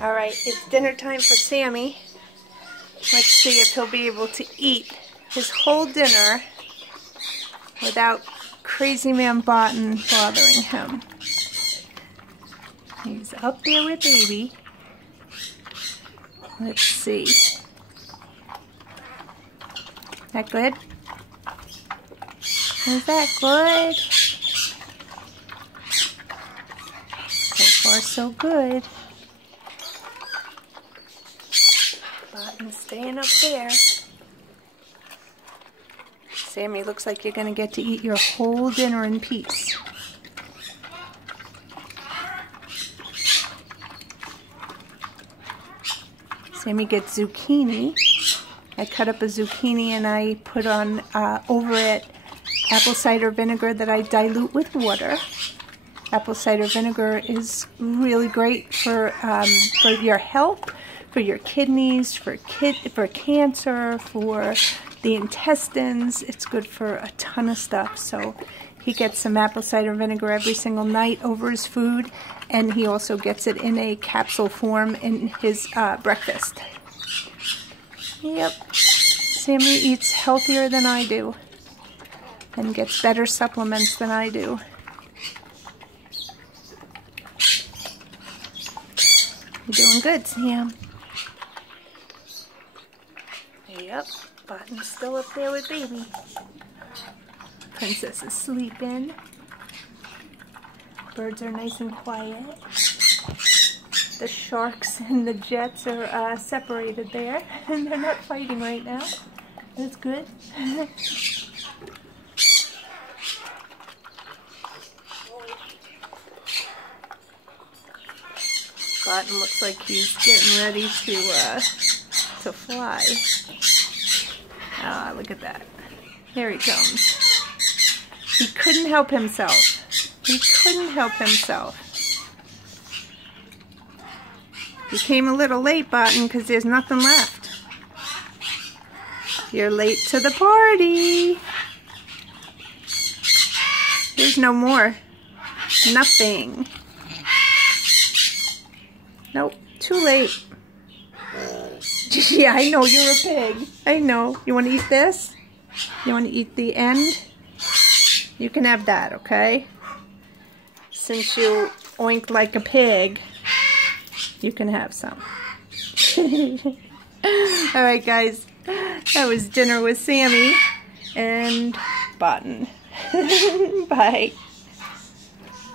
Alright, it's dinner time for Sammy. Let's see if he'll be able to eat his whole dinner without crazy man Botton bothering him. He's up there with baby. Let's see. That good? Is that good? So far, so good. Botton's staying up there. Sammy, looks like you're going to get to eat your whole dinner in peace. Sammy gets zucchini. I cut up a zucchini and I put on over it apple cider vinegar that I dilute with water. Apple cider vinegar is really great for your health, for your kidneys, for cancer, for the intestines. It's good for a ton of stuff. So he gets some apple cider vinegar every single night over his food, and he also gets it in a capsule form in his breakfast. Yep, Sammy eats healthier than I do and gets better supplements than I do. You're doing good, Sam. Yep, Botton's still up there with baby. Princess is sleeping. Birds are nice and quiet. The sharks and the jets are separated there, and they're not fighting right now. That's good. Botton looks like he's getting ready to fly. Ah, look at that. Here he comes. He couldn't help himself. He couldn't help himself. You came a little late, Botton, because there's nothing left. You're late to the party. There's no more. Nothing. Nope, too late. Yeah, I know, you're a pig. I know. You want to eat this? You want to eat the end? You can have that, okay? Since you oinked like a pig, you can have some. Alright guys, that was dinner with Sammy and Botton. Bye.